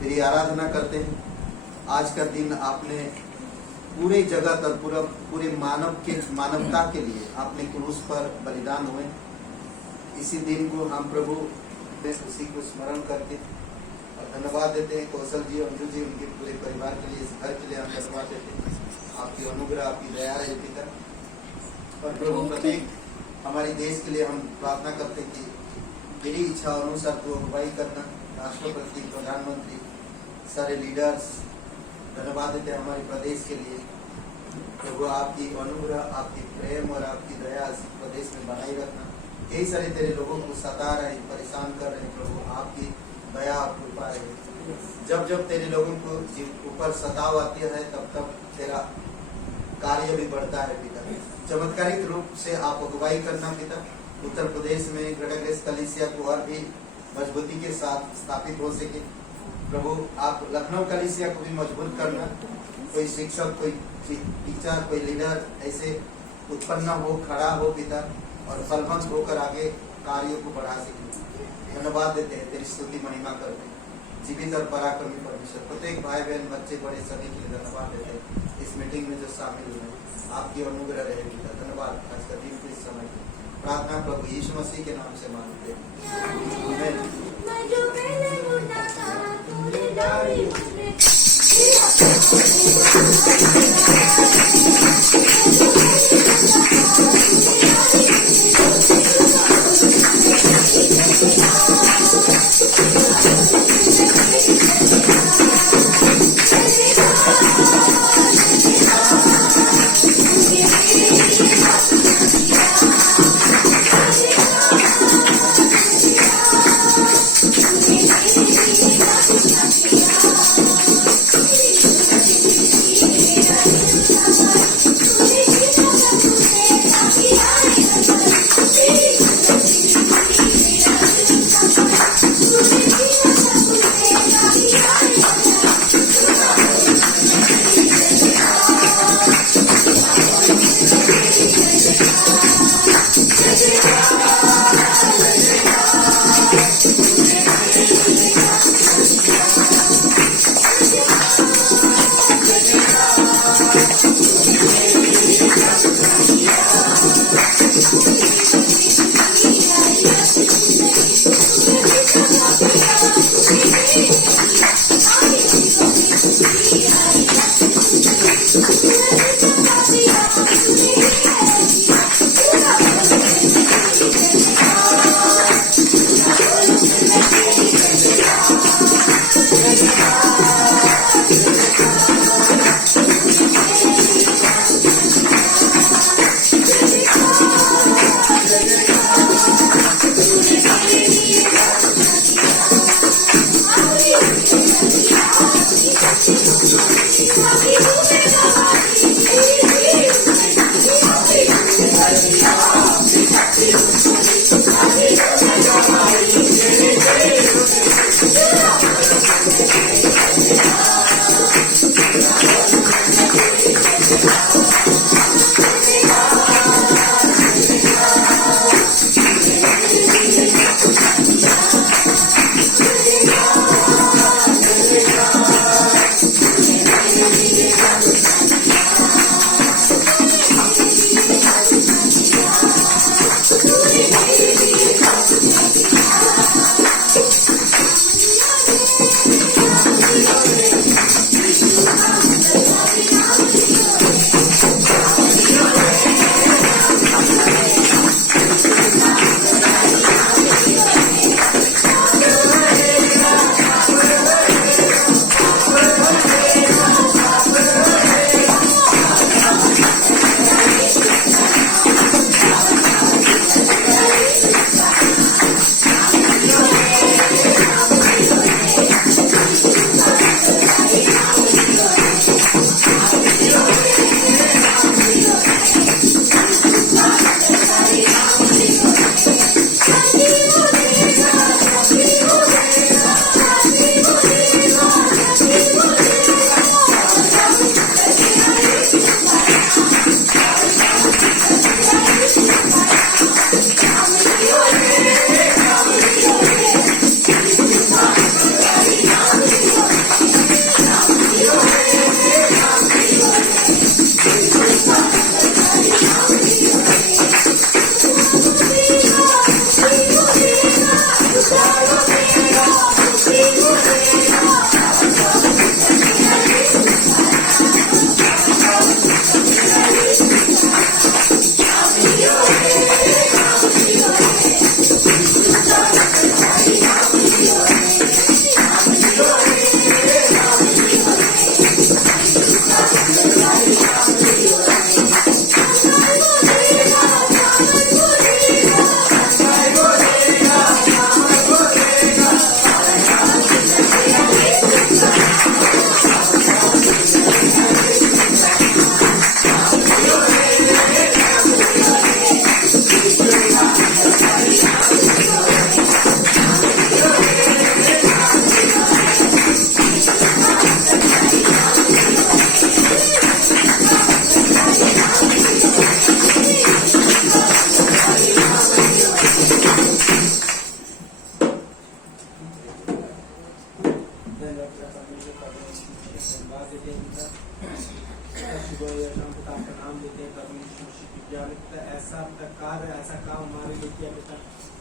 तेरी आराधना करते हैं। आज का दिन आपने पूरे जगत और पूरे मानवता के लिए आपने क्रूस पर बलिदान हुए। इसी दिन को हम प्रभु उसी को स्मरण करके और धन्यवाद देते हैं कौशल जी, अंजू जी, उनके पूरे परिवार के लिए, इस घर के लिए हम धन्यवाद देते हैं। आपकी अनुग्रह, आपकी दया रहे पिता। और प्रभु प्रत्येक हमारे देश के लिए हम प्रार्थना करते हैं कि मेरी इच्छा अनुसार तो अगुवाई करना, राष्ट्रपति, प्रधानमंत्री, सारे लीडर्स, धन्यवाद देते हैं हमारे प्रदेश के लिए। प्रभु आपकी अनुग्रह, आपकी प्रेम और आपकी दया इस प्रदेश में बनाई रखना। कई सारे तेरे लोगों को सता रहे, परेशान कर रहे हैं प्रभु, आपकी दया आप कृपा रहे। जब जब तेरे लोगों को ऊपर सताव आती है तब तेरा कार्य भी बढ़ता है पिता। चमत्कारिक रूप से आप अगुवाई करना पिता। उत्तर प्रदेश में ग्रेटर ग्रेस कलीसिया को और भी मजबूती के साथ स्थापित हो सके प्रभु। आप लखनऊ कलीसिया को भी मजबूत करना। कोई शिक्षक, कोई टीचर, कोई लीडर ऐसे उत्पन्न हो, खड़ा हो पिता, और फलवंत होकर आगे कार्यों को बढ़ा सके। धन्यवाद देते हैं, तेरी स्तुति महिमा करते हैं। जीवित और पराक्रमी परमेश्वर, प्रत्येक भाई बहन, बच्चे बड़े सभी के लिए धन्यवाद देते हैं। इस मीटिंग में जो शामिल हुए आपकी अनुग्रह रहे पिता। धन्यवाद आज का दिन के समय प्रार्थना प्रभु यीशु मसीह के नाम से मांगते हैं।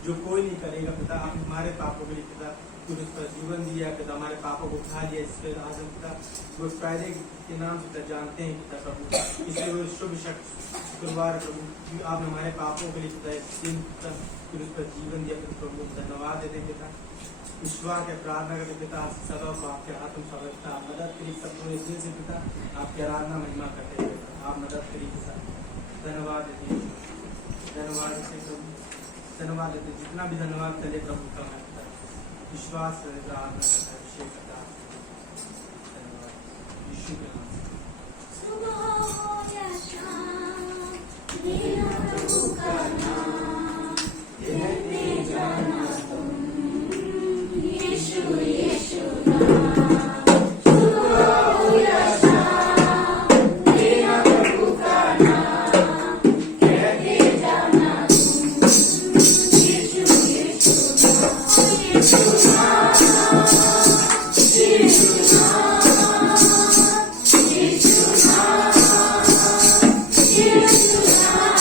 जो कोई नहीं करेगा पिता, आप हमारे पापों के लिए पिता क्रूस पर जीवन दिया पिता, हमारे पापों को उठा लिया, इसके आज हम पिता गुड फ्राइडे के नाम से पिता जानते हैं पिता प्रभु, इसलिए वो शुभ शुक्रवार प्रभु आपने हमारे पापों के लिए पिता एक दिन पिता क्रूस पर जीवन दिया पिता प्रभु, धन्यवाद देते पिता, विश्वास के प्रार्थना करते पिता सदा को आपके हाथ में समझता, आप मदद करिए सब पूरे दिल से पिता आपकी आराधना महिमा करते हुए आप मदद करिए पिता, धन्यवाद देते, धन्यवाद देते प्रभु, धन्यवाद देते, जितना भी धन्यवाद चले प्रभु का मैं पिता विश्वास करने प्रार्थना करता है, अभिषेक करता है, धन्यवाद यीशु के नाम से। सुबह हो या शाम मेरा प्रभु का नाम कहते जाना तुम, यीशु यीशु नाम। सुबह हो या शाम मेरा प्रभु का नाम कहते जाना तुम, यीशु यीशु नाम, यीशु नाम, यीशु नाम, यीशु नाम, यीशु नाम,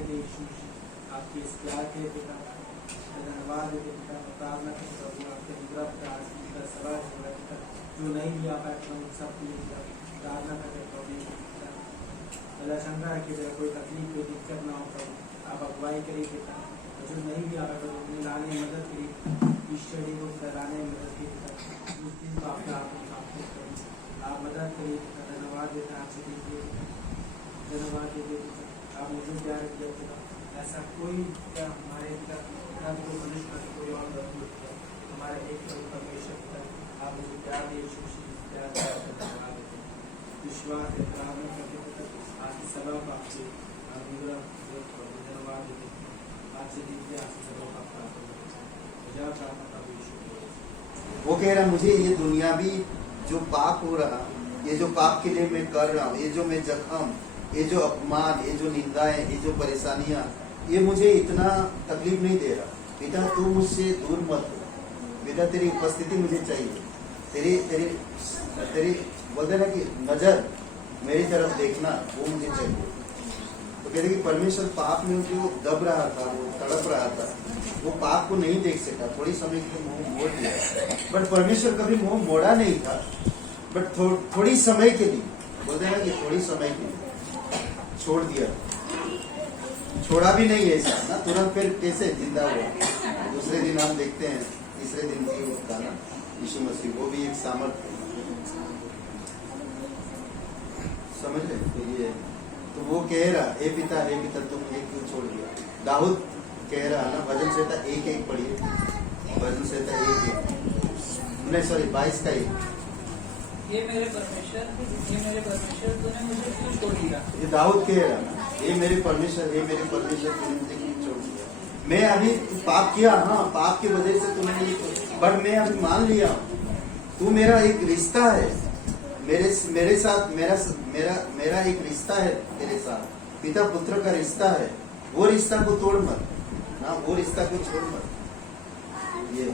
आपके इस प्यार के पिता धन्यवाद देते पिता प्रार्थना करते प्रभु आपके अनुग्रह प्रार्थना पिता सवाल होगा पिता जो नहीं भी आ पाए प्रभु सबके लिए पिता प्रार्थना करते प्रभु पिता भला शंका है कि मेरा कोई तकलीफ कोई दिक्कत ना हो प्रभु आप अगुवाई करिए पिता जो नहीं भी आ पाए प्रभु अपने लाने में मदद करिए ईश्वरी को पिता लाने में मदद करिए पिता उस दिन को आपका आप मदद करिए पिता धन्यवाद देते हैं आपसे दीजिए धन्यवाद दीजिए पिता आप मुझे प्यार किया पिता ऐसा कोई क्या हमारे पिता को मनुष्य कोई और किया हमारे एक प्रभु परमेश्वर पिता आप मुझे प्यार दिए प्यार विश्वास है प्रार्थना करते पिता आपकी सभा को आपसे धन्यवाद देते आपसे दीजिए आपसे सभा का प्रार्थना वो कह रहा मुझे ये दुनियावी जो पाप हो रहा ये जो पाप के लिए मैं कर रहा हूँ ये जो मैं जख्म ये जो अपमान ये जो निंदाएं ये जो परेशानियां ये मुझे इतना तकलीफ नहीं दे रहा बेटा तू मुझसे दूर मत हो बेटा तेरी उपस्थिति मुझे चाहिए तेरी तेरी तेरी बोलते ना कि नजर मेरी तरफ देखना वो मुझे चाहिए तो कहते कि परमेश्वर पाप में जो दब रहा था वो तड़प रहा था वो पाप को नहीं देख सका थोड़ी समय के लिए मुंह मोड़ दिया बट परमेश्वर कभी मुंह मोड़ा नहीं था बट थोड़ी समय के लिए बोलते ना कि थोड़ी समय के लिए छोड़ दिया छोड़ा भी नहीं ऐसा ना तुरंत फिर कैसे जिंदा हुआ दूसरे दिन हम देखते हैं तीसरे दिन की उसका ना यीशु मसीह वो भी एक सामर्थ्य समझ रहे तो ये तो वो कह रहा हे पिता तुम मुझे क्यों छोड़ दिया दाऊद कह रहा ना भजन संहिता 1:1 पढ़िए भजन संहिता 1:1 नहीं सॉरी 22 का 1 ये मेरे परमेश्वर तूने मुझे क्यों छोड़ दिया ये दाऊद कह रहा ना ये मेरे परमेश्वर तूने मुझे क्यों छोड़ दिया मैं अभी पाप किया हाँ पाप की वजह से तूने मुझे पर मैं अभी मान लिया तू मेरा एक रिश्ता है मेरे साथ मेरा एक रिश्ता है तेरे साथ पिता पुत्र का रिश्ता है वो रिश्ता को तोड़ मत ना वो रिश्ता को छोड़ मत ये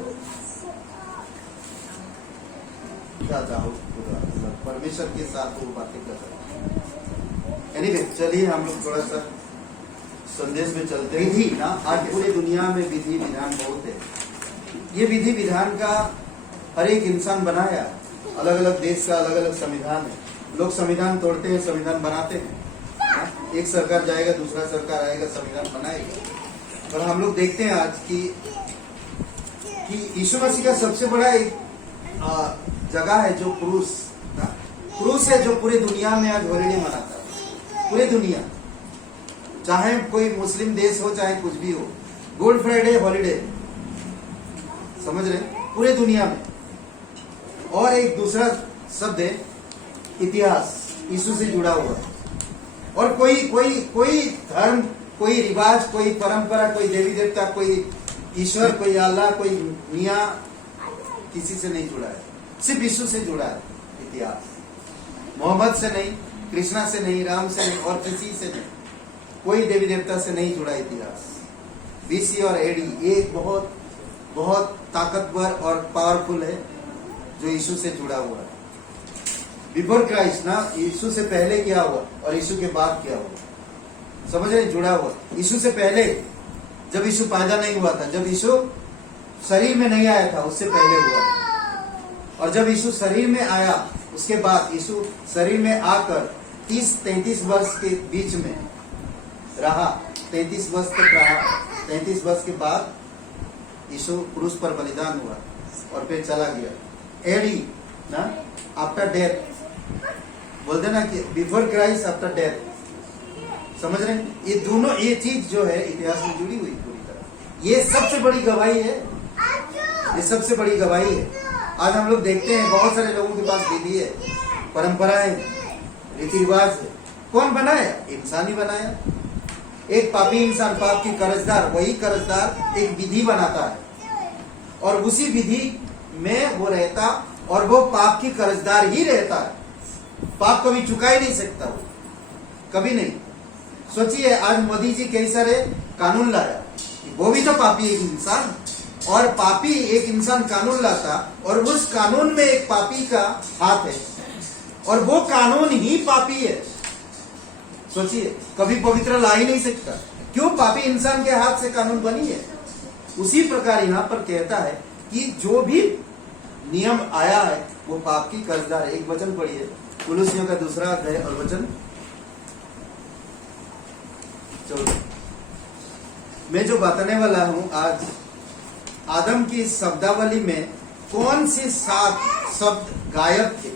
क्या दाऊद परमेश्वर के साथ वो बातें कर रहे एनीवे चलिए हम लोग थोड़ा सा संदेश में चलते ही थी ना आज पूरी दुनिया में विधि विधान बहुत है ये विधि विधान का हर एक इंसान बनाया अलग अलग देश का अलग अलग संविधान है लोग संविधान तोड़ते हैं संविधान बनाते हैं एक सरकार जाएगा दूसरा सरकार आएगा संविधान बनाएगा पर हम लोग देखते हैं आज कि यीशु मसीह का सबसे बड़ा एक जगह है जो क्रूस, क्रूस है जो पूरी दुनिया में आज हॉलीडे मनाता है, पूरी दुनिया, चाहे कोई मुस्लिम देश हो चाहे कुछ भी हो, गुड फ्राइडे हॉलीडे, समझ रहे, पूरे दुनिया में। और एक दूसरा शब्द है इतिहास, यीशु से जुड़ा हुआ। और कोई धर्म, कोई रिवाज, कोई परंपरा, कोई देवी देवता, कोई ईश्वर, कोई अल्लाह, कोई मियाँ किसी से नहीं जुड़ा है, सिर्फ यीशु से जुड़ा है इतिहास। मोहम्मद से नहीं, कृष्णा से नहीं, राम से नहीं, और किसी से नहीं, कोई देवी देवता से नहीं जुड़ा इतिहास। बीसी और एडी एक बहुत बहुत ताकतवर और पावरफुल है जो यीशु से जुड़ा हुआ है। बिफोर क्राइस्ट ना, यीशु से पहले क्या हुआ और यीशु के बाद क्या हुआ, समझ रहे, जुड़ा हुआ। यीशु से पहले जब यीशु पैदा नहीं हुआ था, जब यीशु शरीर में नहीं आया था, उससे पहले हुआ था। और जब यीशु शरीर में आया उसके बाद, यीशु शरीर में आकर 30-33 वर्ष के बीच में रहा, 33 वर्ष तक रहा। 33 वर्ष के बाद यीशु क्रूस पर बलिदान हुआ और फिर चला गया। एडी ना, आफ्टर डेथ, बोलते ना कि बिफोर क्राइस्ट आफ्टर डेथ, समझ रहे हैं। ये दोनों, ये चीज जो है इतिहास में जुड़ी हुई पूरी तरह। ये सबसे बड़ी गवाही है, ये सबसे बड़ी गवाही है। आज हम लोग देखते हैं बहुत सारे लोगों के पास विधि है, परंपराएं, रीति रिवाज है। कौन बनाया? इंसान ही बनाया। एक पापी इंसान, पाप की कर्जदार, वही कर्जदार एक विधि बनाता है और उसी विधि में वो रहता और वो पाप की कर्जदार ही रहता है। पाप कभी चुका ही नहीं सकता वो, कभी नहीं। सोचिए आज मोदी जी कई सारे कानून लाया, वो भी तो पापी एक इंसान, और पापी एक इंसान कानून लाता और उस कानून में एक पापी का हाथ है और वो कानून ही पापी है। सोचिए, कभी पवित्र ला ही नहीं सकता, क्यों? पापी इंसान के हाथ से कानून बनी है। उसी प्रकार यहाँ पर कहता है कि जो भी नियम आया है वो पाप की कर्जदार है। एक वचन पढ़िए, कुलुसियों का 2 अध्याय और वचन 14। मैं जो बताने वाला हूं आज, आदम की शब्दावली में कौन सी 7 शब्द गायब थे?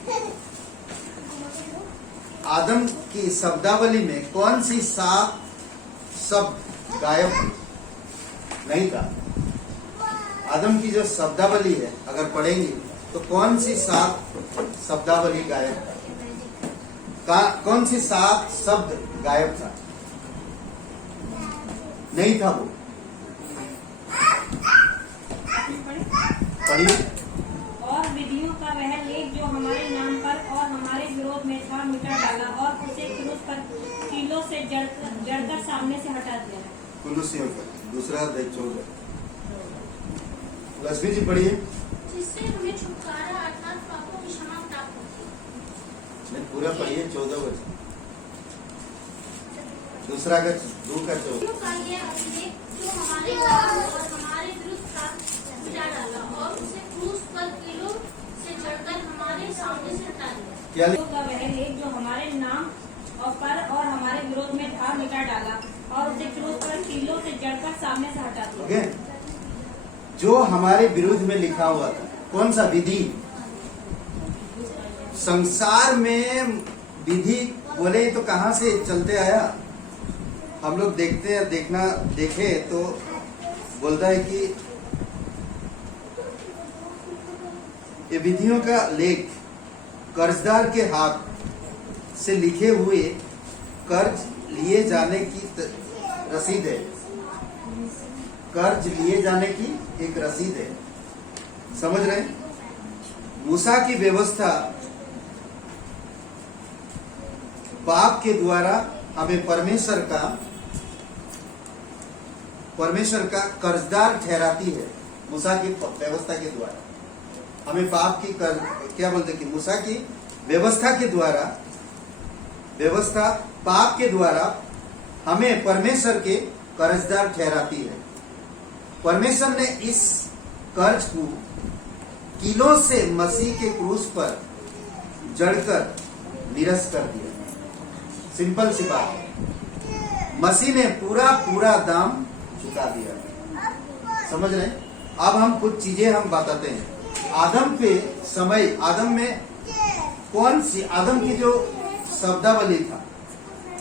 आदम की शब्दावली में कौन सी 7 शब्द गायब थे? नहीं था। आदम की जो शब्दावली है अगर पढ़ेंगे तो कौन सी 7 शब्दावली गायब था? कौन सी 7 शब्द गायब था? नहीं था वो। पढ़िए। और विधियों का वह लेख जो हमारे नाम पर और हमारे विरोध में था मिटा डाला और उसे क्रूस पर कीलों से जड़कर सामने से हटा दिया। कुलुसियों का 2 अध्याय 14। लक्ष्मी जी पढ़िए। जिससे हमें छुटकारा अर्थात पापों की क्षमा प्राप्त होती है। पूरा पढ़िए 14 वचन। 2 का 14। विधियों का यह लेख जो हमारे नाम और हमारे विरुद्ध था मिटा डाला और उसे क्रूस पर कीलों से जड़कर हमारे सामने से हटा दिया। क्या का वह लेख जो हमारे नाम और हमारे विरोध में था मिटा डाला और उसे क्रूस पर कीलों से जड़कर सामने से हटा दिया। ओके, जो हमारे विरुद्ध में लिखा हुआ था, कौन सा विधि? संसार में विधि बोले तो कहां से चलते आया? हम लोग देखते हैं, देखे तो बोलता है कि ये विधियों का लेख कर्जदार के हाथ से लिखे हुए कर्ज लिए जाने की रसीद है। कर्ज लिए जाने की एक रसीद है, समझ रहे हैं? मूसा की व्यवस्था पाप के द्वारा हमें परमेश्वर का कर्जदार ठहराती है। मूसा की व्यवस्था के द्वारा हमें पाप की क्या बोलते कि मूसा की व्यवस्था के द्वारा, व्यवस्था पाप के द्वारा हमें परमेश्वर के कर्जदार ठहराती है। परमेश्वर ने इस कर्ज को कीलों से मसीह के क्रूस पर जड़कर निरस्त कर दिया। सिंपल सी बात है, मसीह ने पूरा दाम चुका दिया। समझ रहे हैं? अब हम कुछ चीजें हम बताते हैं। आदम पे समय, आदम में कौन सी, आदम की जो शब्दावली था,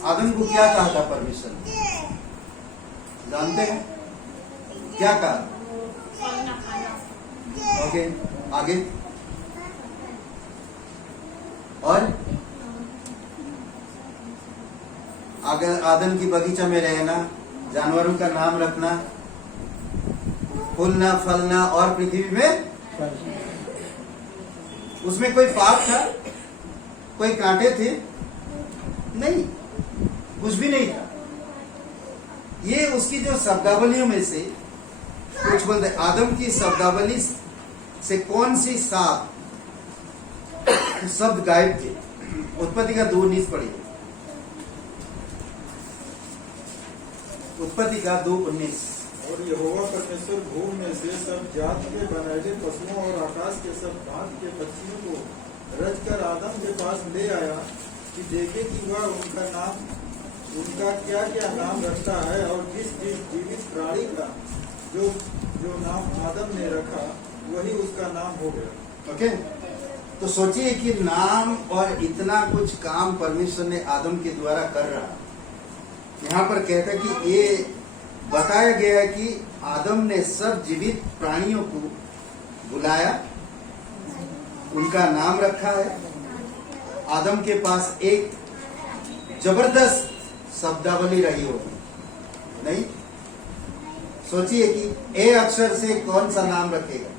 आदम को क्या कहा था परमेश्वर ने, जानते हैं क्या कहा? फल ना खाना। ओके, आगे और अगर आदम की बगीचा में रहना, जानवरों का नाम रखना, फूलना फलना और पृथ्वी में, उसमें कोई पाप था? कोई कांटे थे? नहीं, कुछ भी नहीं था। ये उसकी जो शब्दावलियों में से कुछ बोलते, आदम की शब्दावली से कौन सी 7 शब्द गायब थे? उत्पत्ति का 2:19 पढ़िए। उत्पत्ति का 2:19। और यहोवा परमेश्वर भूमि में से सब जात के बनैले पशुओं और आकाश के सब भांत के पक्षियों को रचकर आदम के पास ले आया कि देखे कि वह उनका क्या क्या नाम रखता है, और जिस जिस जीवित प्राणी का जो नाम आदम ने रखा वही उसका नाम हो गया। ओके, तो सोचिए कि नाम और इतना कुछ काम परमेश्वर ने आदम के द्वारा कर रहा। यहाँ पर कहता है कि ये बताया गया है कि आदम ने सब जीवित प्राणियों को बुलाया, उनका नाम रखा है। आदम के पास एक जबरदस्त शब्दावली रही होगी, नहीं? सोचिए कि ए अक्षर से कौन सा नाम रखेगा,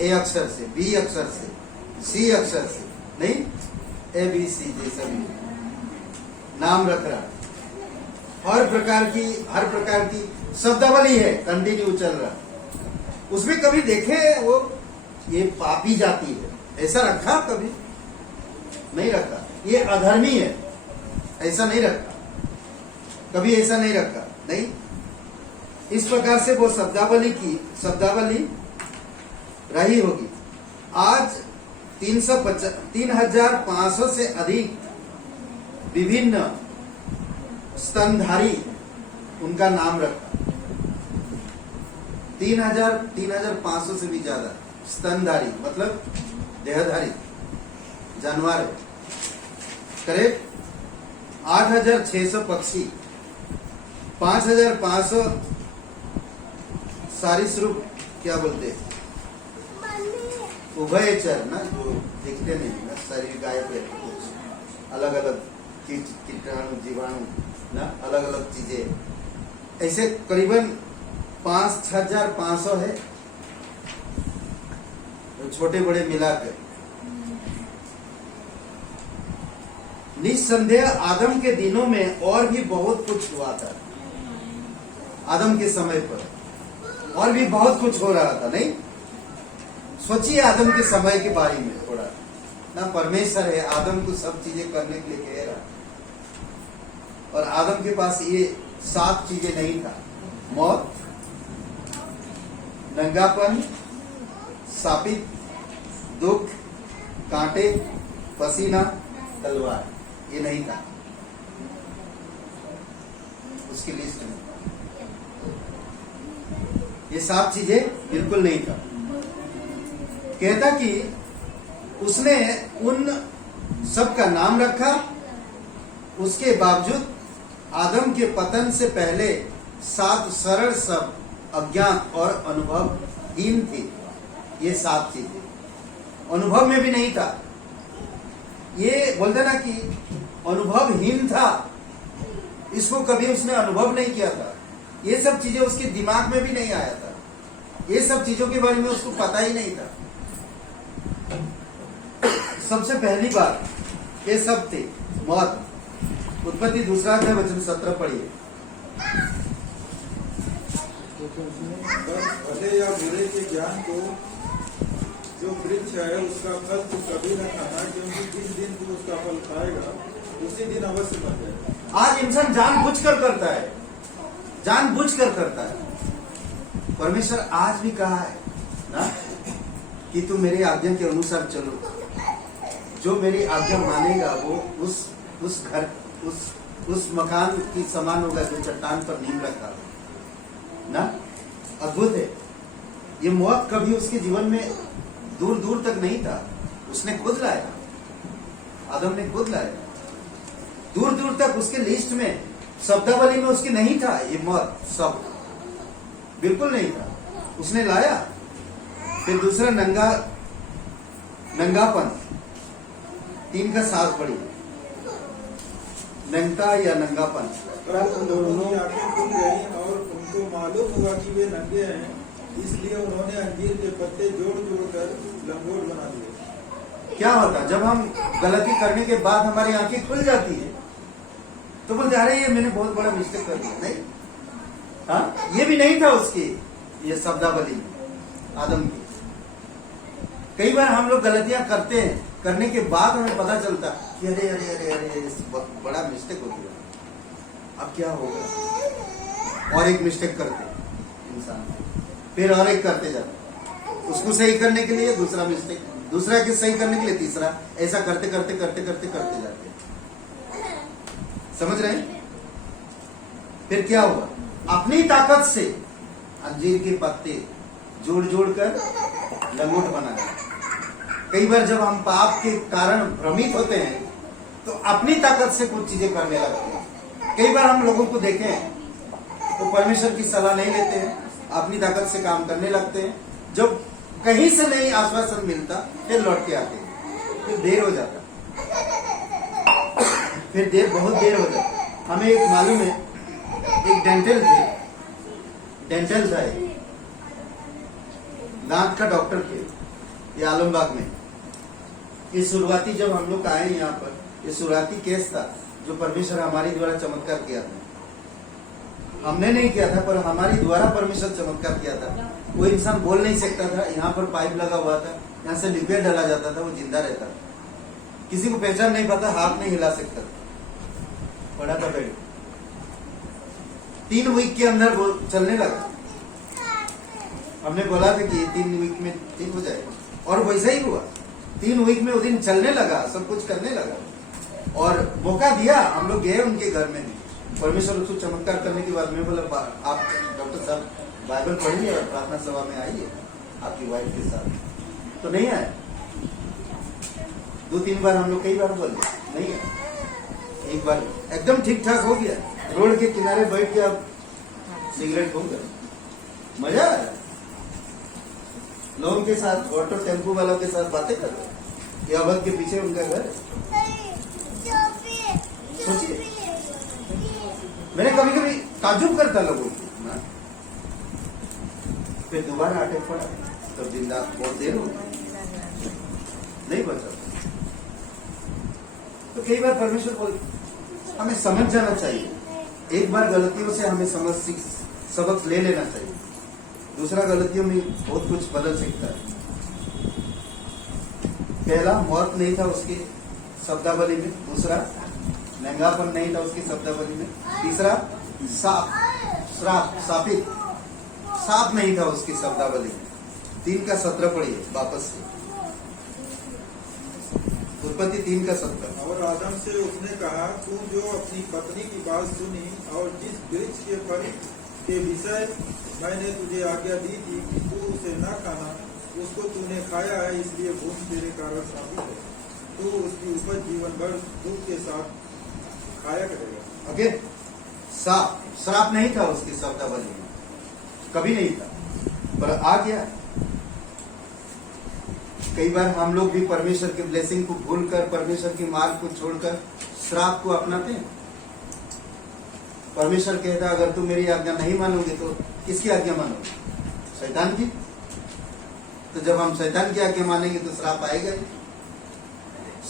ए अक्षर से, बी अक्षर से, सी अक्षर से, नहीं? ए बी सी जैसा भी नाम रख रहा, हर प्रकार की शब्दावली है, कंटिन्यू चल रहा। उसमें कभी देखे वो ये पापी जाति है, ऐसा रखा? कभी नहीं रखा। ये अधर्मी है, ऐसा नहीं रखा, कभी ऐसा नहीं रखा, नहीं। इस प्रकार से वो शब्दावली रही होगी। आज 3,500 से अधिक विभिन्न स्तनधारी उनका नाम रखा। 3,500 से भी ज्यादा स्तनधारी, मतलब देहधारी जानवर है। करेक्ट। 8,600 पक्षी, 5,500 सरीसृप, क्या बोलते हैं, उभयचर ना, जो दिखते नहीं ना, शरीर गायब है, कुछ अलग अलग कीटाणु जीवाणु ना, अलग अलग चीजें, ऐसे करीबन 5,500 है, छोटे बड़े मिलाकर। निस्संदेह आदम के दिनों में और भी बहुत कुछ हुआ था। आदम के समय पर और भी बहुत कुछ हो रहा था, नहीं? सोचिए आदम के समय के बारे में थोड़ा ना। परमेश्वर है, आदम को सब चीजें करने के लिए कह रहा, और आदम के पास ये 7 चीजें नहीं था। मौत, नंगापन, शापित, दुख, कांटे, पसीना, तलवार, ये नहीं था उसकी लिस्ट में। ये 7 चीजें बिल्कुल नहीं था। कहता कि उसने उन सब का नाम रखा, उसके बावजूद आदम के पतन से पहले 7 सरल शब्द अज्ञात और अनुभवहीन थे। ये 7 चीजें अनुभव में भी नहीं था। ये बोलते ना कि अनुभवहीन था, इसको कभी उसने अनुभव नहीं किया था। ये सब चीजें उसके दिमाग में भी नहीं आया था। ये सब चीजों के बारे में उसको पता ही नहीं था। सबसे पहली बात ये सब थे मौत। उत्पत्ति 2 अध्याय वचन 17 पढ़िए। भले या बुरे के ज्ञान को जो वृक्ष है उसका फल तो कभी न खाना, क्योंकि जिस दिन तू उसका फल खाएगा उसी दिन अवश्य मर जाएगा। आज इंसान जानबूझकर करता है, जानबूझकर करता है। परमेश्वर आज भी कहा है ना कि तू मेरी आज्ञा के अनुसार चलो। जो मेरी आज्ञा मानेगा वो उस घर उस मकान की समान होगा जो चट्टान पर नींव रखा ना। अद्भुत है। ये मौत कभी उसके जीवन में दूर दूर तक नहीं था, उसने खुद लाया, आदम ने खुद लाया। दूर दूर तक उसके लिस्ट में, शब्दावली में उसकी नहीं था ये मौत, सब बिल्कुल नहीं था, उसने लाया। फिर दूसरा नंगापन, 3 का साथ पड़ी, नंगता या नंगापन। तब उन दोनों की आंखें खुल गई और उनको मालूम हुआ कि वे नंगे हैं, इसलिए उन्होंने अंजीर के पत्ते जोड़ जोड़ कर लंगोट बना दिए। क्या होता जब हम गलती करने के बाद हमारी आंखें खुल जाती है, तो बोलते अरे ये मैंने बहुत बड़ा मिस्टेक कर दिया। नहीं, हाँ, ये भी नहीं था उसकी ये शब्दावली में आदम की। कई बार हम लोग गलतियां करते हैं, करने के बाद हमें पता चलता कि अरे अरे अरे अरे बड़ा मिस्टेक हो गया, अब क्या होगा। और एक मिस्टेक करते इंसान, फिर और एक करते जाते, उसको सही करने के लिए दूसरा मिस्टेक, दूसरा के सही करने के लिए तीसरा, ऐसा करते करते करते करते करते जाते। समझ रहे हैं? फिर क्या हुआ, अपनी ताकत से अंजीर के पत्ते जोड़ जोड़ कर लंगोट बनाया। कई बार जब हम पाप के कारण भ्रमित होते हैं तो अपनी ताकत से कुछ चीजें करने लगते हैं। कई बार हम लोगों को देखें तो परमेश्वर की सलाह नहीं लेते हैं, अपनी ताकत से काम करने लगते हैं। जब कहीं से नहीं आश्वासन मिलता फिर लौट के आते हैं, फिर देर हो जाता, फिर बहुत देर हो जाता। हमें एक मालूम है, एक डेंटल था, दांत का डॉक्टर थे, ये आलमबाग में। ये शुरुआती जब हम लोग आए यहाँ पर, ये शुरुआती केस था जो परमेश्वर हमारे द्वारा चमत्कार किया था। हमने नहीं किया था, पर हमारे द्वारा परमेश्वर चमत्कार किया था। वो इंसान बोल नहीं सकता था, यहाँ पर पाइप लगा हुआ था, यहाँ से लिक्विड डाला जाता था, वो जिंदा रहता था, किसी को पहचान नहीं पाता, हाथ नहीं हिला सकता, पड़ा था बेड। 3 वीक के अंदर वो चलने लगा। हमने बोला था कि 3 वीक में ठीक हो जाएगा, और वैसा ही हुआ। 3 वीक में वो दिन चलने लगा, सब कुछ करने लगा, और मौका दिया। हम लोग गए उनके घर में, परमेश्वर उसको चमत्कार करने के बाद मैं बोला आप डॉक्टर साहब बाइबल पढ़िए और प्रार्थना सभा में आइए आपकी वाइफ के साथ। तो नहीं आए, 2-3 बार हम लोग कई बार बोले, नहीं आए। एक बार एकदम ठीक ठाक हो गया, रोड के किनारे बैठ के आप सिगरेट हो गए, मजा आया। लोगों के साथ, ऑटो टेम्पो वालों के साथ बातें कर रहे, ये अवध के पीछे उनका घर। सोचिए, मैंने कभी कभी ताजुब करता लोगों को ना। फिर दोबारा अटैक पड़ा, तब जिंदा बहुत देर हो गई, नहीं बचा। तो कई बार परमेश्वर बोल, हमें समझ जाना चाहिए। एक बार गलतियों से हमें सबक ले लेना चाहिए, दूसरा गलतियों में बहुत कुछ बदल सकता है। पहला मौत नहीं था उसकी शब्दावली में, दूसरा नंगापन नहीं था उसकी शब्दावली में, तीसरा साप नहीं था उसकी शब्दावली में। 3 का 17 पढ़िए वापस से, उत्पत्ति 3 का 17। और आदम से उसने कहा, तू जो अपनी पत्नी की बात सुनी और जिस वृक्ष के फल के विषय मैंने तुझे आज्ञा दी थी कि तू उसे न खाना, उसको तूने खाया है, इसलिए भूमि तेरे कारण श्रापित है। तू उसकी उपज जीवन भर दुख के साथ खाया करेगा। ओके, श्राप नहीं था उसकी शब्दावली में, कभी नहीं था, पर आ गया। कई बार हम लोग भी परमेश्वर के ब्लेसिंग को भूलकर, परमेश्वर के मार्ग को छोड़कर श्राप को अपनाते हैं। परमेश्वर कहता अगर तुम मेरी आज्ञा नहीं मानोगे तो किसकी आज्ञा मानोगे? शैतान की। तो जब हम शैतान की आज्ञा मानेंगे तो श्राप आएगा ही।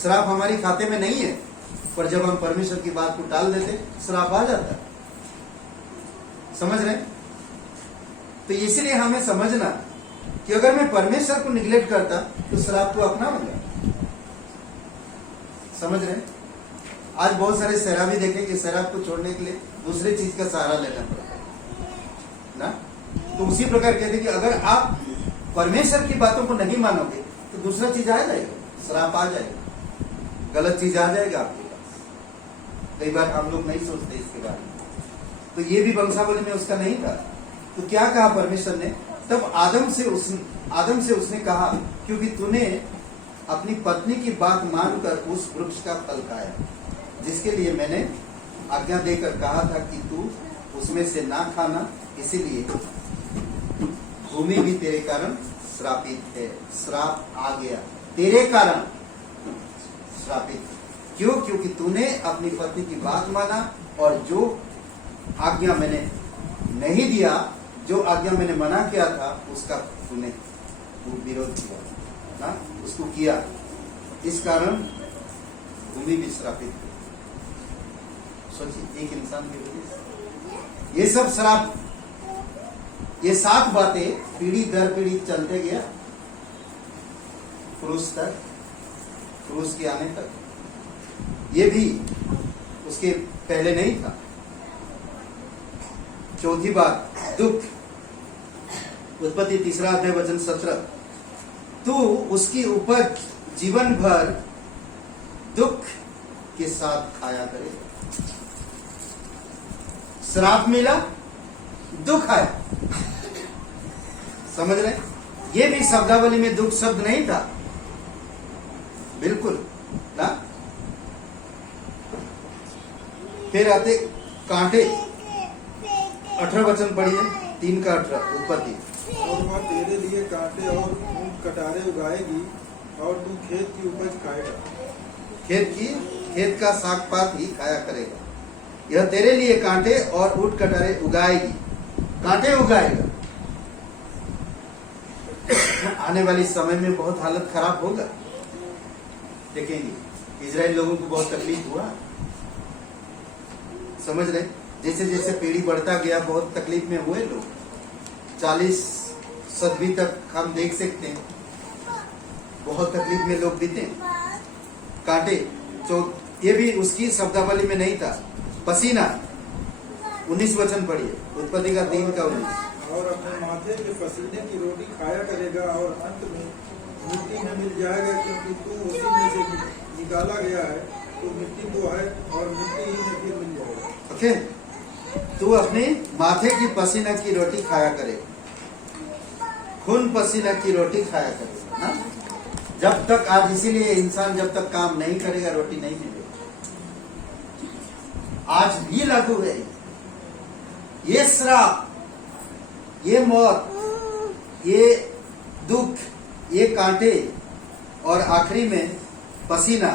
श्राप हमारे खाते में नहीं है, पर जब हम परमेश्वर की बात को टाल देते श्राप आ जाता है। समझ रहे? तो इसलिए हमें समझना कि अगर मैं परमेश्वर को निगलेक्ट करता तो श्राप को अपनाऊंगा। समझ रहे? आज बहुत सारे शराबी देखेंगे, शराब को छोड़ने के लिए दूसरे चीज का सहारा लेना पड़ता है ना। तो उसी प्रकार कहते कि अगर आप परमेश्वर की बातों को नहीं मानोगे तो दूसरा चीज आ जाएगा, श्राप आ जाएगा, गलत चीज आ जाएगा आपके पास। कई बार हम लोग नहीं सोचते इसके बारे में। तो ये भी वंशावली में उसका नहीं था। तो क्या कहा परमेश्वर ने? तब आदम से उसने कहा, क्योंकि तूने अपनी पत्नी की बात मानकर उस वृक्ष का फल खाया, जिसके लिए मैंने आज्ञा देकर कहा था कि तू उसमें से ना खाना, इसीलिए भूमि भी तेरे कारण श्रापित है। श्राप आ गया तेरे कारण, श्रापित। क्यों? क्योंकि तूने अपनी पत्नी की बात माना और जो आज्ञा मैंने नहीं दिया, जो आज्ञा मैंने मना किया था, उसका तूने विरोध किया ना, उसको किया। इस कारण भूमि भी श्रापित हुई। सोचिए, एक इंसान की वजह से ये सब श्राप, ये 7 बातें पीढ़ी दर पीढ़ी चलते गया, क्रूस तक, क्रूस के आने तक। ये भी उसके पहले नहीं था। चौथी बात, दुख। उत्पत्ति 3 अध्याय वचन 17, तू उसकी उपज जीवन भर दुख के साथ खाया करेगा। श्राप मिला, दुख आया। समझ रहे? ये भी शब्दावली में दुख शब्द नहीं था, बिल्कुल ना। फिर आते कांटे। 18 वचन पढ़िए, 3 का 18 उत्पत्ति। और वह तेरे लिए कांटे और ऊंट कटारे उगाएगी और तू खेत की उपज खाएगा। खेत का साग पात ही खाया करेगा। यह तेरे लिए कांटे और ऊंट कटारे उगाएगी, कांटे उगाएगा। आने वाली समय में बहुत हालत खराब होगा, देखेंगे। इजराइल लोगों को बहुत तकलीफ हुआ, समझ रहे? जैसे जैसे पीढ़ी बढ़ता गया, बहुत तकलीफ में हुए लोग। 40 सदी तक हम देख सकते हैं, बहुत तकलीफ में लोग बीते। कांटे, ये भी उसकी शब्दावली में नहीं था। पसीना, 19 वचन पढ़िए, उत्पत्ति का 3 का 19। और अपने माथे के पसीने की रोटी खाया करेगा और अंत में मिट्टी में मिल जाएगा, क्योंकि तू उसी में से निकाला गया है। तो मिट्टी तो है और मिट्टी ही में फिर मिल जाएगा। ओके, तू अपने माथे की पसीना की रोटी खाया करे, खून पसीना की रोटी खाया करे ना। जब तक आज, इसीलिए इंसान जब तक काम नहीं करेगा रोटी नहीं मिलेगी। आज भी लागू है ये श्राप, ये मौत, ये दुख, ये कांटे और आखिरी में पसीना,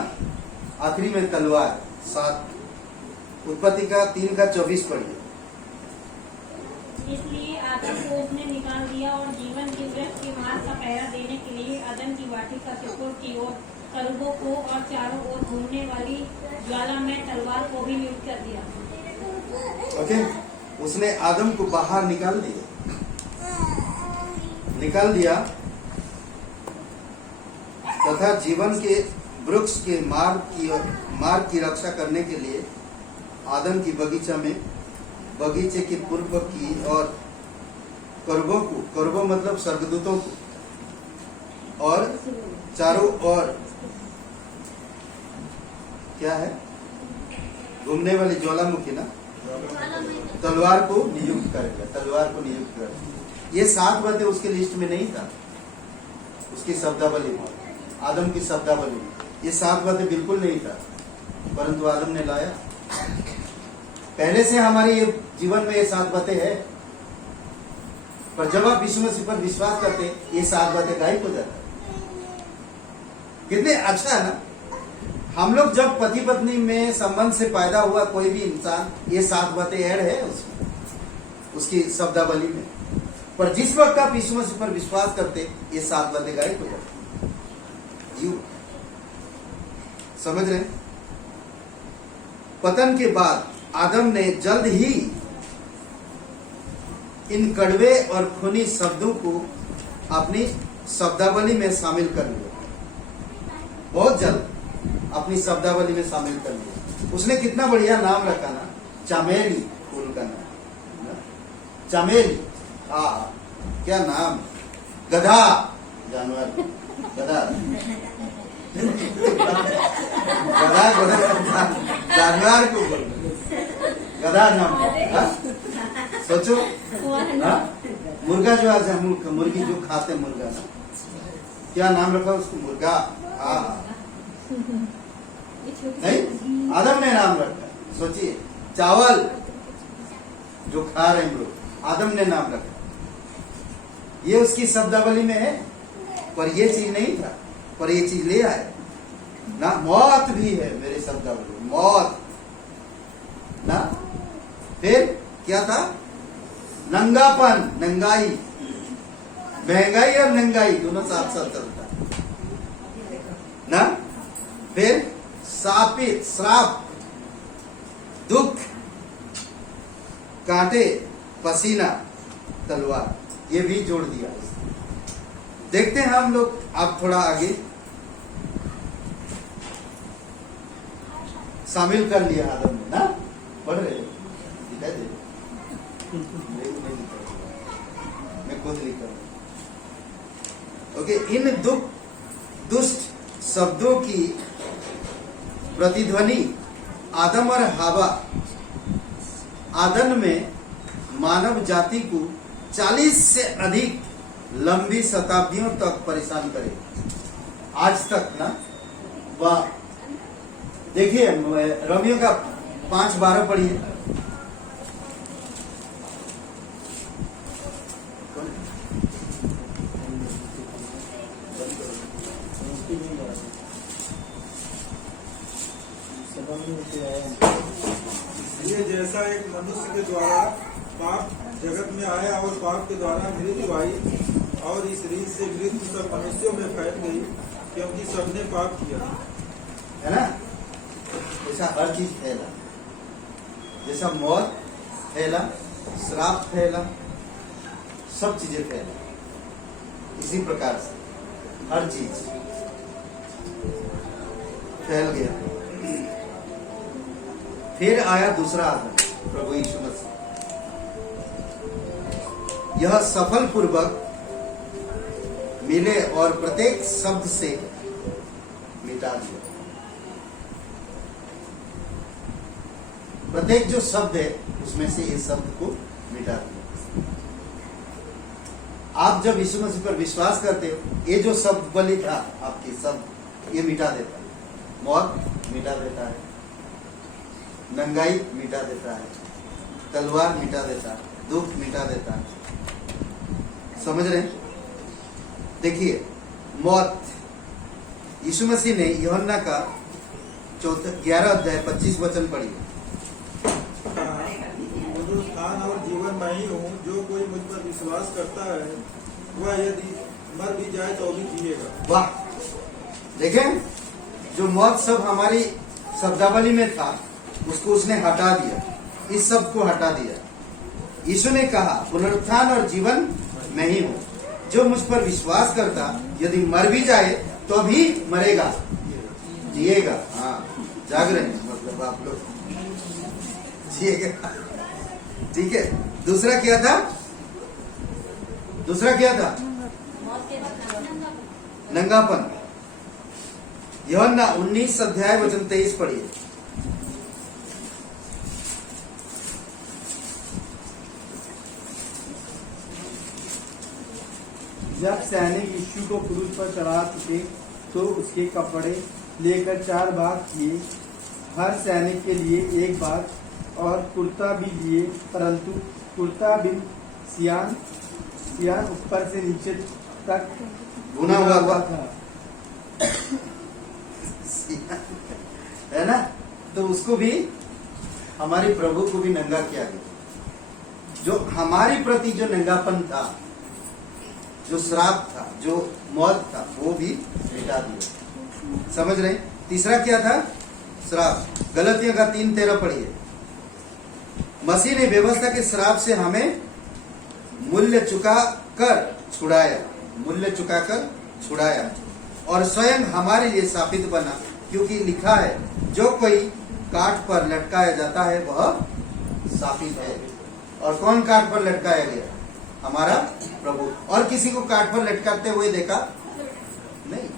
आखिरी में तलवार। 7 उत्पत्ति का 3 का 24 पढ़िए। इसलिए आदम को उसने निकाल दिया और जीवन के वृक्ष के मार्ग का पहरा देने के लिए आदम की वाटिका के पूर्व की ओर करूबों को और चारों ओर घूमने वाली ज्वालामय तलवार को भी नियुक्त कर दिया। ओके, उसने आदम को बाहर निकाल दिया तथा जीवन के वृक्ष के मार्ग की रक्षा करने के लिए आदम की बगीचे की पूर्व की और करूबों मतलब स्वर्गदूतों को और चारों ओर क्या है, घूमने वाली ज्वालामुखी ना, तलवार को नियुक्त करेगा। ये 7 बातें उसके लिस्ट में नहीं था, उसकी शब्दावली में, आदम की शब्दावली में ये 7 बातें बिल्कुल नहीं था, परंतु आदम ने लाया। पहले से हमारे ये जीवन में ये 7 बातें है, पर जब आप यीशु मसीह पर विश्वास करते, ये 7 बातें गायब हो जाता है। कितने अच्छा है ना। हम लोग जब पति पत्नी में संबंध से पैदा हुआ कोई भी इंसान, ये 7 बातें ऐड है उसमें, उसकी शब्दावली में। पर जिस वक्त आप यीशु मसीह पर विश्वास करते, ये 7 बातें गायब हो जाती। जीव समझ रहे? पतन के बाद आदम ने जल्द ही इन कड़वे और खूनी शब्दों को अपनी शब्दावली में शामिल कर लिया। बहुत जल्द अपनी शब्दावली में शामिल कर लिया। उसने कितना बढ़िया नाम रखा ना, चमेली फूल का नाम, चमेली। हाँ, क्या नाम, गधा, जानवर, गधा जानवर को बोल, गधा नाम। सोचो, मुर्गा जो आज हम मुर्गी जो खाते हैं मुर्गा ना, क्या नाम रखा उसको? मुर्गा। हाँ नहीं, आदम ने नाम रखा। सोचिए, चावल जो खा रहे हैं हम लोग, आदम ने नाम रखा। ये उसकी शब्दावली में है, पर ये चीज नहीं था, पर ये चीज ले आए ना। मौत भी है मेरे शब्दावली में, मौत ना। फिर क्या था? नंगापन, नंगाई, महंगाई और नंगाई दोनों साथ साथ चलता ना। फिर शापित, श्राप, दुख, कांटे, पसीना, तलवार, ये भी जोड़ दिया। देखते हैं हम लोग, आप थोड़ा आगे शामिल कर लिया आदम ने ना। पढ़ रहे दिखाई दे? नहीं दिखाई, मैं खुद लिख रहा हूं। ओके, इन दुष्ट शब्दों की प्रतिध्वनि आदम और हवा आदन में मानव जाति को 40 से अधिक लंबी शताब्दियों तक परेशान करे, आज तक ना। वह देखिए, रोमियो का 5:12 पढ़िए। इसलिए जैसा एक मनुष्य के द्वारा पाप जगत में आया और पाप के द्वारा मृत्यु आई, और इस रीत से मृत्यु सब मनुष्यों में फैल गई, क्योंकि सबने पाप किया। है ना? ऐसा हर चीज फैला, जैसा मौत फैला, श्राप फैला, सब चीजें फैला, इसी प्रकार से हर चीज फैल गया। फिर आया दूसरा आदम, प्रभु यीशु मसीह। यह सफल पूर्वक मिले और प्रत्येक शब्द से मिटा दिया। प्रत्येक जो शब्द है उसमें से इस शब्द को मिटा दिया। आप जब यीशु मसीह पर विश्वास करते हो, ये जो शब्द बलि था आपके शब्द, ये मिटा देता है। मौत मिटा देता है, नंगाई मिटा देता है, तलवार मिटा देता है, दुख मिटा देता है। समझ रहे हैं? देखिए, मौत यीशु मसीह ने यूहन्ना का 11 अध्याय 25 वचन पढ़िए। पुनरुत्थान और जीवन मैं ही हूँ, जो कोई मुझ पर विश्वास करता है वह यदि मर भी जाए तो भी जिएगा। वाह, देखें, जो मौत सब हमारी शब्दावली में था उसको उसने हटा दिया, इस सब को हटा दिया। यीशु ने कहा, पुनरुत्थान और जीवन मैं ही हूँ, जो मुझ पर विश्वास करता यदि मर भी जाए तो भी मरेगा, जिएगा। हाँ, जाग रहे हैं, मतलब आप लोग जिएगा। ठीक है। दूसरा क्या था? दूसरा क्या था? नंगापन। यूहन्ना 19 अध्याय वचन 23 पढ़िए। जब सैनिक यीशु को क्रूस पर चढ़ा चुके तो उसके कपड़े लेकर 4 भाग किए, हर सैनिक के लिए एक भाग, और कुर्ता भी लिए, परंतु कुर्ता भी सियान ऊपर से नीचे तक बुना हुआ था। है ना? तो उसको भी, हमारे प्रभु को भी नंगा किया गया। जो हमारी प्रति जो नंगापन था, जो श्राप था, जो मौत था, वो भी मिटा दिया। समझ रहे? तीसरा क्या था? श्राप। गलतियों का 3:13 पढ़िए। मसीह ने व्यवस्था के श्राप से हमें मूल्य चुका कर छुड़ाया और स्वयं हमारे लिए शापित बना, क्योंकि लिखा है, जो कोई काठ पर लटकाया जाता है वह शापित है। और कौन काठ पर लटकाया गया? हमारा प्रभु। और किसी को काठ पर लटकाते हुए देखा नहीं।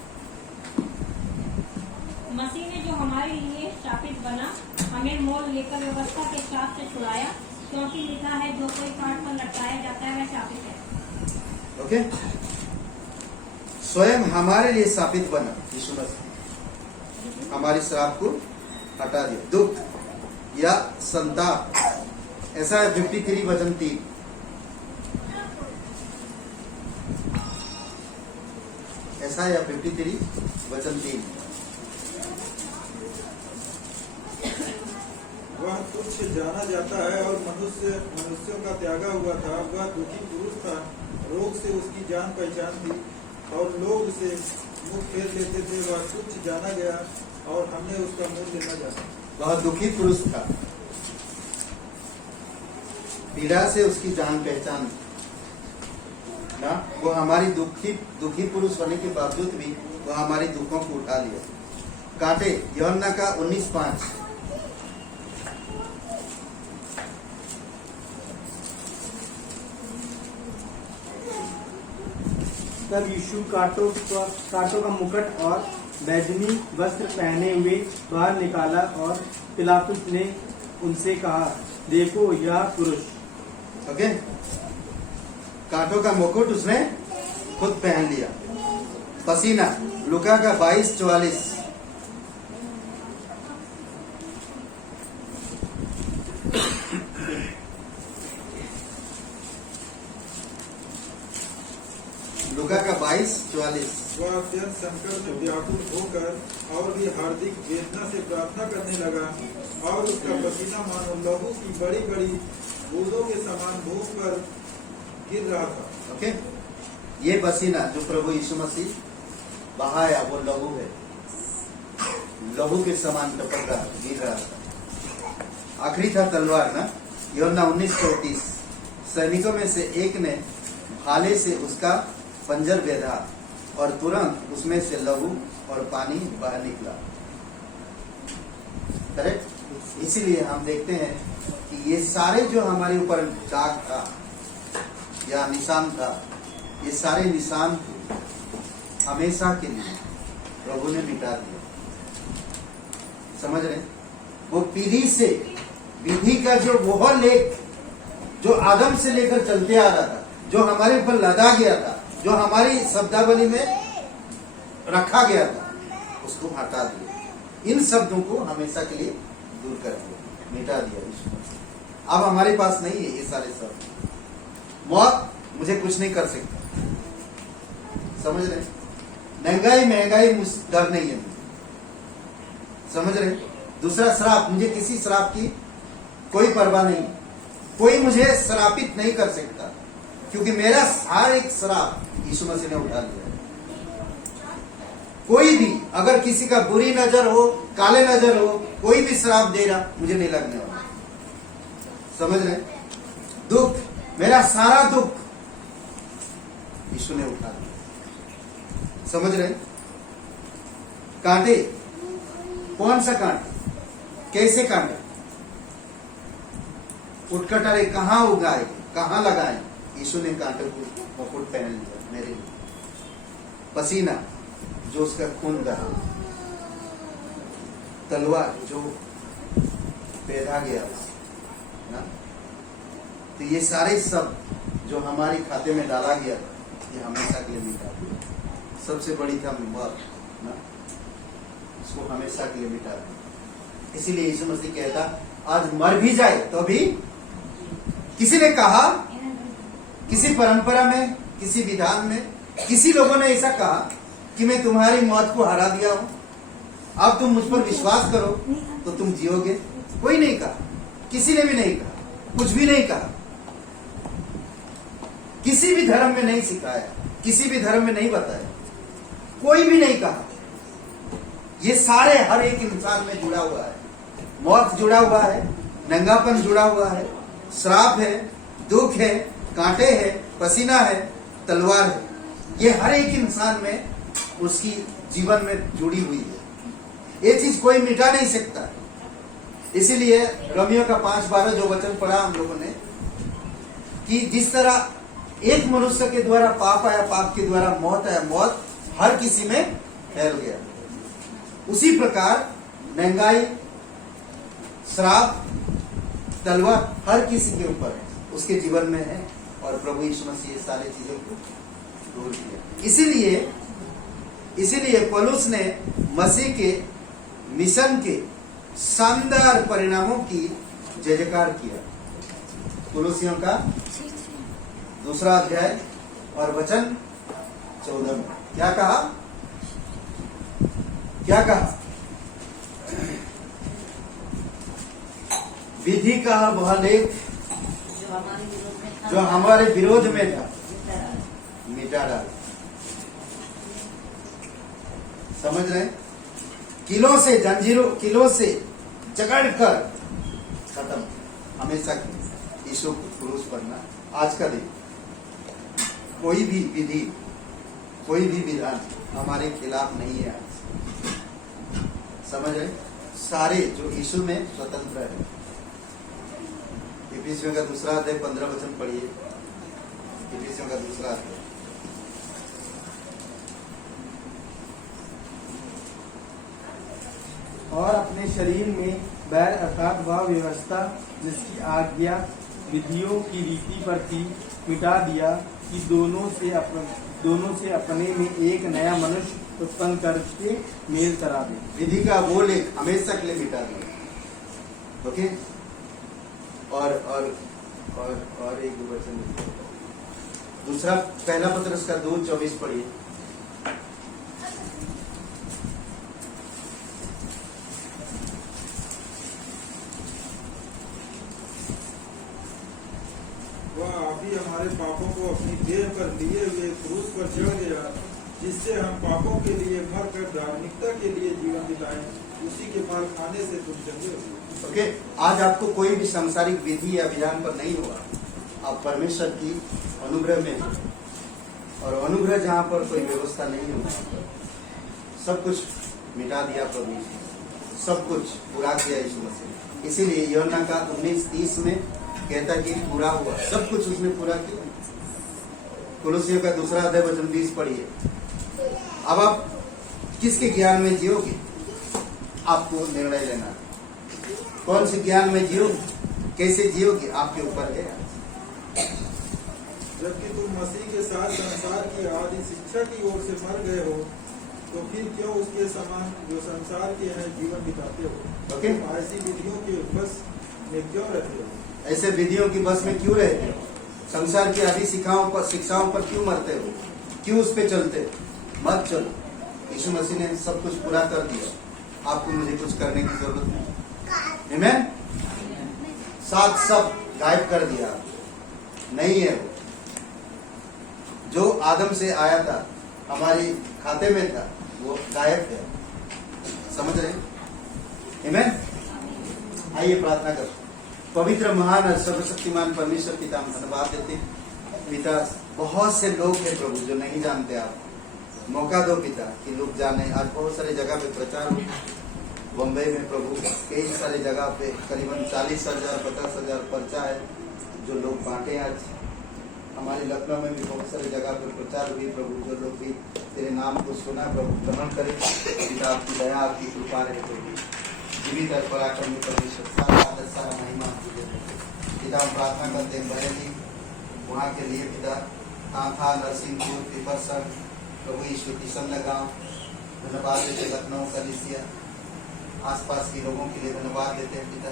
मसीह ने जो हमारे लिए शापित बना, हमें मोल लेकर व्यवस्था के श्राप से छुड़ाया, क्योंकि लिखा है, जो कोई काठ पर लटकाया जाता है वह शापित है। ओके, स्वयं हमारे लिए शापित बना यीशु मसीह, हमारी श्राप को हटा दिया। दुख या संताप, ऐसा है 53 वचन 3। ऐसा है 53 वचन 3। वह तुच्छ जाना जाता है और मनुष्यों का त्यागा हुआ था। वह दुखी पुरुष था, रोग से उसकी जान पहचान थी और लोग उसे मुख फेर लेते थे। वह तुच्छ जाना गया और हमने उसका मूल्य न जाना। वह दुखी पुरुष था, पीड़ा से उसकी जान पहचान ना, वो हमारी दुखी पुरुष होने के बावजूद भी वो हमारी दुखों को उठा लिया। कांटे, यूहन्ना का 19:5। तब यीशु कांटों का मुकुट और बैजनी वस्त्र पहने हुए बाहर निकाला और पिलातुस ने उनसे कहा, देखो यह पुरुष। ओके, कांटों का मुकुट उसने खुद पहन लिया। पसीना, लुका का 22:44। लुका का 22:44। वह अत्यंत संकट में व्याकुल होकर और भी हार्दिक वेदना से प्रार्थना करने लगा और उसका पसीना मानो लहू की बड़ी बड़ी बूंदों के समान मुंह पर गिर रहा था। ओके, ये पसीना जो प्रभु यीशु मसीह बहाया वो लहू है, लहू के समान टपक रहा, गिर रहा था। आखिरी था तलवार ना, यूहन्ना 19:34। सैनिकों में से एक ने भाले से उसका पंजर बेधा और तुरंत उसमें से लहू और पानी बाहर निकला। करेक्ट। इसीलिए हम देखते हैं कि ये सारे जो हमारे ऊपर दाग था या निशान था, ये सारे निशान हमेशा के लिए प्रभु ने मिटा दिया। समझ रहे? वो पीढ़ी से विधि का जो वह लेख जो आदम से लेकर चलते आ रहा था, जो हमारे ऊपर लदा गया था, जो हमारी शब्दावली में रखा गया था, उसको हटा दिया। इन शब्दों को हमेशा के लिए दूर कर दिया, मिटा दिया यीशु मसीह। अब हमारे पास नहीं है ये सारे शब्द। मौत मुझे कुछ नहीं कर सकता, समझ रहे? महंगाई डर नहीं है, समझ रहे? दूसरा श्राप, मुझे किसी श्राप की कोई परवाह नहीं, कोई मुझे श्रापित नहीं कर सकता, क्योंकि मेरा हर एक श्राप यीशु मसीह ने उठा लिया। कोई भी अगर किसी का बुरी नजर हो, काले नजर हो, कोई भी श्राप दे रहा, मुझे नहीं लगने वाला। समझ रहे? दुख, मेरा सारा दुख यीशु ने उठा लिया। समझ रहे? कांटे, कौन सा कांटे, कैसे कांटे, उठकटारे कहां उगाए, कहां लगाए? यीशु ने कांटे को मुकुट पहन लिया मेरे लिए। पसीना जो उसका खून बहा, तलवार जो बेधा गया ना, तो ये सारे सब जो हमारे खाते में डाला गया ये हमेशा के लिए मिटा दिया। सबसे बड़ी था मौत ना, उसको हमेशा के लिए मिटा दिया। इसीलिए यीशु मसीह कहता, आज मर भी जाए तो भी, किसी ने कहा, किसी परंपरा में, किसी विधान में, किसी लोगों ने ऐसा कहा कि मैं तुम्हारी मौत को हरा दिया हूं, अब तुम मुझ पर विश्वास करो तो तुम जियोगे। कोई नहीं कहा, किसी ने भी नहीं कहा, कुछ भी नहीं कहा, किसी भी धर्म में नहीं सिखाया, किसी भी धर्म में नहीं बताया, कोई भी नहीं कहा। ये सारे हर एक इंसान में जुड़ा हुआ है। मौत जुड़ा हुआ है, नंगापन जुड़ा हुआ है, श्राप है, दुख है, कांटे है, पसीना है, तलवार है। ये हर एक इंसान में उसकी जीवन में जुड़ी हुई है। ये चीज कोई मिटा नहीं सकता। इसीलिए रोमियो का 5:12 जो वचन पढ़ा हम लोगों ने, कि जिस तरह एक मनुष्य के द्वारा पाप आया, पाप के द्वारा मौत आया, मौत हर किसी में फैल गया, उसी प्रकार महंगाई, श्राप, तलवार हर किसी के ऊपर है, उसके जीवन में है। और प्रभु यीशु मसीह सारी चीजों को दूर किया। इसीलिए पौलुस ने मसीह के मिशन के शानदार परिणामों की जय जयकार किया। कुलुसियों का 2 अध्याय और वचन 14 में क्या कहा? विधि का वह लेख जो हमारे विरोध में था मिटा डाल। समझ रहे? किलों से जंजीरों, किलों से जकड़ कर खत्म हमेशा यीशु को क्रूस पर ना। आज का दिन कोई भी विधि, कोई भी विधान हमारे खिलाफ नहीं है। आज समझ रहे? सारे जो यीशु में स्वतंत्र है। इफिसियों का 2 अध्याय 15 वचन पढ़िए। इफिसियों का 2 अध्याय। और अपने शरीर में बैर अर्थात वह व्यवस्था जिसकी आज्ञा विधियों की रीति पर थी मिटा दिया कि दोनों से अपने में एक नया मनुष्य उत्पन्न करके मेल करा दे। विधि का वो लेख हमेशा के लिए मिटा दिया। ओके। और एक वचन दूसरा, पहला पत्रस का 2:24 पढ़िए। वह आप ही हमारे पापों को अपनी देह पर लिए हुए क्रूस पर चढ़ गया, जिससे हम पापों के लिए मरकर धार्मिकता के लिए जीवन बिताएं। उसी के फल खाने से तुम चंगे हो। ओके। आज आपको कोई भी सांसारिक विधि या विधान पर नहीं होगा। आप परमेश्वर की अनुग्रह में हैं। और अनुग्रह जहाँ पर कोई व्यवस्था नहीं होगा, सब कुछ मिटा दिया प्रभु यीशु, सब कुछ पूरा किया यीशु मसीह। इसीलिए यूहन्ना का 19:30 में कहता कि पूरा हुआ, सब कुछ उसने पूरा किया। कुलुसियों का 2 अध्याय वचन 20 पढ़िए। अब आप किसके ज्ञान में जियोगे? आपको निर्णय लेना है। कौन से ज्ञान में जियोगे, कैसे जियोगे, आपके ऊपर है। जबकि तुम मसीह के साथ संसार की आदि शिक्षा की ओर से मर गए हो, तो फिर क्यों उसके समान जो संसार के हैं जीवन बिताते हो? ओके। तुम ऐसी विधियों के बस में क्यों रहते हो? ऐसे विधियों की बस में क्यों रहते हो? संसार की आदि शिक्षाओं पर क्यों मरते हो? क्यों उस पे चलते हो? मत चलो। यीशु मसीह ने सब कुछ पूरा कर दिया। आपको मुझे कुछ करने की जरूरत नहीं। आमीन। साथ सब गायब कर दिया, नहीं है वो जो आदम से आया था, हमारी खाते में था, वो गायब है। समझ रहे? आमीन। आइए प्रार्थना करो। पवित्र महान और सर्वशक्तिमान परमेश्वर पिता, हम धन्यवाद देते पिता। बहुत से लोग हैं प्रभु जो नहीं जानते। आप मौका दो पिता कि लोग जाने। आज बहुत सारे जगह पे प्रचार हो, बम्बई में प्रभु कई सारे जगह पे करीबन 40,000 50,000 पर्चा है जो लोग बांटे। आज हमारे लखनऊ में भी बहुत सारे जगह पे प्रचार हुई प्रभु। जो लोग भी तेरे नाम को सुना प्रभु, ग्रहण करे पिता। आपकी दया, आपकी कृपा रहे प्रभु। जीवित और पराक्रमी परमेश्वर, सारा आदर, सारा महिमा पिता। हम प्रार्थना करते हैं बरेली वहाँ के लिए पिता, कांखा, नरसिंहपुर, पिपरसर प्रभु यीशु, किशन गाँव धन्यवाद देते। लखनऊ, कलिसिया, आसपास के लोगों के लिए धन्यवाद देते हैं पिता।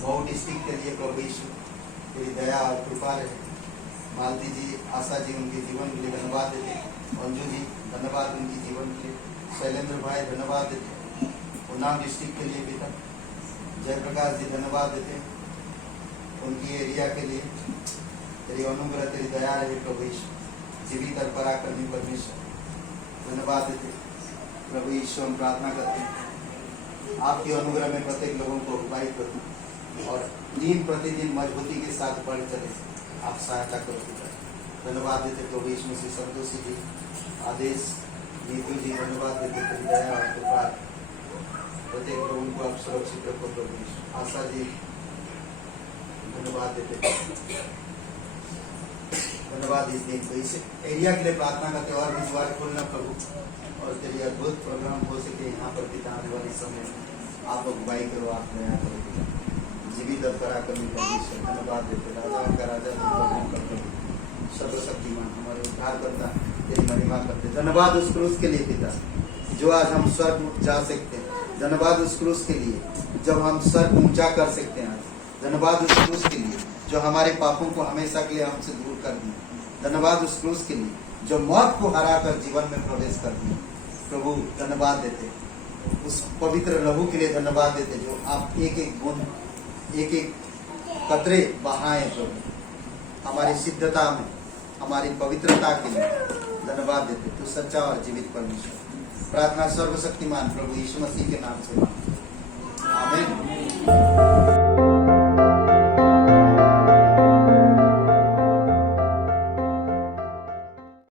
मऊ डिस्ट्रिक्ट के लिए प्रभु यीशु तेरी दया और कृपा रहे। मालती जी, आशा जी, उनके जीवन के लिए धन्यवाद देते हैं। मंजू जी, धन्यवाद उनके जीवन के लिए। शैलेंद्र भाई, धन्यवाद देते हैं उन्नाव डिस्ट्रिक्ट के लिए पिता। जयप्रकाश जी, धन्यवाद देते हैं उनकी एरिया के लिए। तेरी अनुग्रह, तेरी दया रहे प्रभु यीशु। जीवित और पराक्रमी परमेश्वर, धन्यवाद देते प्रभु यीशु। हम प्रार्थना करते हैं आपके अनुग्रह में प्रत्येक लोगों को अगुवाई करूँ और दिन प्रतिदिन मजबूती के साथ बढ़ चले। आप सहायता करो पिता। धन्यवाद देते प्रभु यीशु मसीह। संतोषी जी, आदेश, नीतू जी, धन्यवाद देते तेरी दया और कृपा। प्रत्येक लोगों को आप सुरक्षित रखो प्रभु यीशु। आशा जी, धन्यवाद देते, धन्यवाद इस दिन को, इस एरिया के लिए प्रार्थना करते। और भी द्वार खोलना प्रभु, और तेरी अद्भुत प्रोग्राम हो सके यहाँ पर पिता। आने वाले समय में आप अगुवाई करो, आप नया करो पिता। जीवित और पराक्रमी परमेश्वर, धन्यवाद देते। राजाओं का राजा, सर्वशक्तिमान, हमारे उद्धारकर्ता तेरी महिमा करते हैं। धन्यवाद उस क्रूस के लिए पिता, जो आज हम स्वर्ग जा सकते हैं। धन्यवाद उस क्रूस के लिए जब हम स्वर्ग ऊंचा कर सकते हैं। धन्यवाद उस क्रूस के लिए जो हमारे पापों को हमेशा के लिए हमसे दूर कर दिए। धन्यवाद उस क्रूस के लिए जो मौत को हरा कर जीवन में प्रवेश कर दिए। प्रभु धन्यवाद देते, उस पवित्र लहू के लिए धन्यवाद देते जो आप एक एक बूंद, एक एक कतरे बहाए प्रभु हमारी सिद्धता में, हमारी पवित्रता के लिए धन्यवाद देते। तू सच्चा और जीवित परमेश्वर। प्रार्थना सर्वशक्तिमान प्रभु यीशु मसीह के नाम से मांगते हैं। आमीन।